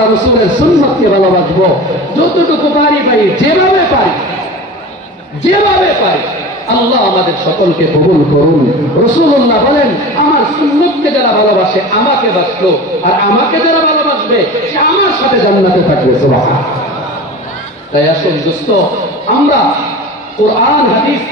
রাসূলের সুন্নতকে ভালোবাসবো, যতটুকু পারি ভাই, যেভাবে পারি। আল্লাহ আমাদের সকলকে কবুল করুন। রাসূলুল্লাহ বলেন, আমার সুন্নতকে যারা ভালোবাসে আমাকে বাসলো, আর আমাকে যারা ভালোবাসবে সে আমার সাথে জান্নাতে থাকবে। সুবহানাল্লাহ। তাই আসুন দোস্ত, আমরা কোরআন হাদিস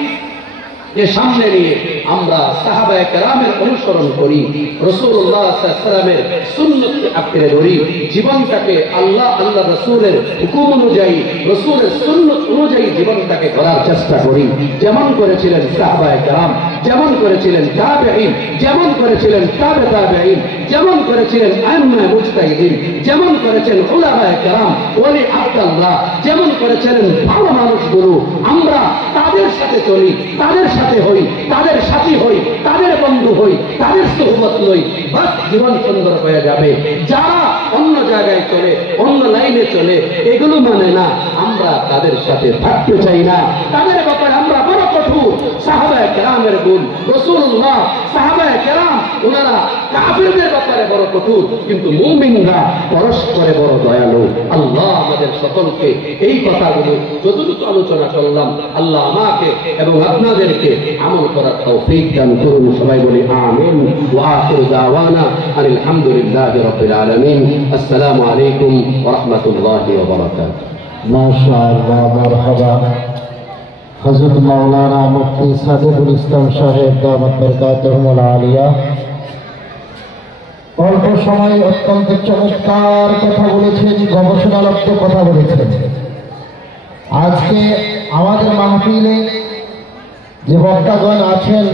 যে সামনে নিয়ে আমরা সাহাবায়ে কেরামের অনুসরণ করি, রাসূলুল্লাহ সাল্লাল্লাহু আলাইহি ওয়াসাল্লামের সুন্নতকে আঁকড়ে ধরি, জীবনটাকে আল্লাহ রাসূলের হুকুম অনুযায়ী, রাসূলের সুন্নত অনুযায়ী জীবনটাকে করার চেষ্টা করি। যেমন করেছিলেন সাহাবায়ে কেরাম, যেমন করেছিলেন তাবেঈন, যেমন করেছিলেন তাবে তাবেঈন, যেমন করেছিলেন আইম্মায়ে মুজতাহিদিন, যেমন করেছেন উলামায়ে কেরাম, ওলি আব্দুল্লাহ, যেমন করেছিলেন ভালো মানুষগুলো, আমরা তাদের সাথে চলি, তাদের সাথে হই, তাদের সাথী হই, তাদের বন্ধু হই, তাদের সুহবত লই, বাস জীবন সুন্দর হয়ে যাবে। যারা অন্য জায়গায় চলে, অন্য লাইনে চলে, এগুলো মানে না, আমরা তাদের সাথে থাকতে চাই না। তাদের ব্যাপারে আমরা বড় কঠোর। সাহাবায়ে কেরামের গুণ, রাসূলুল্লাহ, সাহাবায়ে কেরাম ওনারা কাফিরদের ব্যাপারে বড় কঠোর, কিন্তু মুমিনরা পরস্পরে বড় দয়ালু। আল্লাহ আমাদের সকলকে এই কথাগুলো যতটুকু আলোচনা করলাম, আল্লাহ আমাকে এবং আপনাদেরকে আমল করার তৌফিক দান করুন। সবাই বলি আমিন। ওয়া আখিরু দাওয়ানা আনিল হামদুলিল্লাহি রাব্বিল আলামিন। আসসালামু আলাইকুম ওয়া রাহমাতুল্লাহি ওয়া বারাকাতুহু। মাশাআল্লাহ, মারহাবা। হযরত মাওলানা মুফতি সাজিদুল ইসলাম সাহেব দামাত বরকাতুহুল আলিয়া অল্প সময় অত্যন্ত চমৎকার কথা বলেছেন, গবেষণালব্ধ কথা বলেছেন। আজকে আমাদের মাহফিলে যে বক্তাগণ আছেন,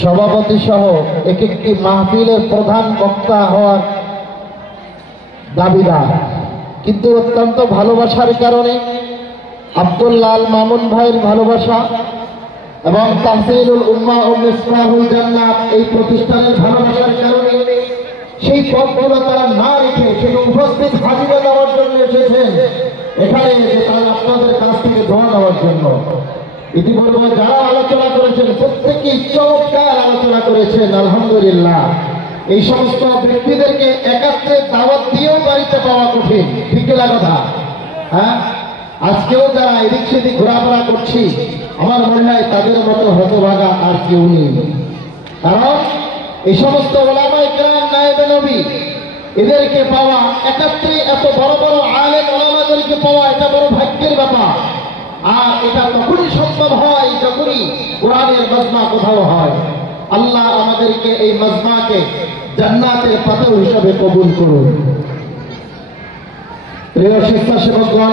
সভাপতি সহ এক একটি মাহফিলের প্রধান বক্তা হওয়ার দাবিদার, কিন্তু অত্যন্ত ভালোবাসার কারণে আব্দুল্লাহ আল মামুন ভাইয়ের ভালোবাসা এবং তাহসিনুল উম্মাহ ও মিসবাহুল জান্নাত এই প্রতিষ্ঠানের ভালোবাসার কারণে সেই পথগুলো তারা না রেখে সেটা উপস্থিত হাজিরা দেওয়ার জন্য এসেছেন। এখানে এসে তারা আপনাদের কাছ থেকে দোয়া দেওয়ার জন্য। ইতিপূর্বে যারা আলোচনা করেছেন প্রত্যেকেই চমৎকার আলোচনা করেছেন, আলহামদুলিল্লাহ। এই সমস্ত ব্যক্তিদেরকে একাত্রে দাওয়াত দিয়েও বাড়িতে পাওয়া কঠিন, ঠিক না কথা? হ্যাঁ, আজকেও যারা এদিক সেদিক ঘোরাফেরা করছি, আমার মনে হয় তাদের মতো হতভাগা আর কেউ নেই। কারণ এই সমস্ত ওলামায়ে কেরাম, নায়েবে নবী, এদেরকে পাওয়া, একাত্রে এত বড় বড় আলেম ওলামাদেরকে পাওয়া, এটা বড় ভাগ্যের ব্যাপার। আর এটা তখনই সম্ভব হয় যখনই কোরআনের মজমা কোথাও হয়। আল্লাহ আমাদেরকে এই মজমাকে জান্নাতের পাথর হিসাবে কবুল করুন। প্রিয় স্বেচ্ছাসেবকগণ,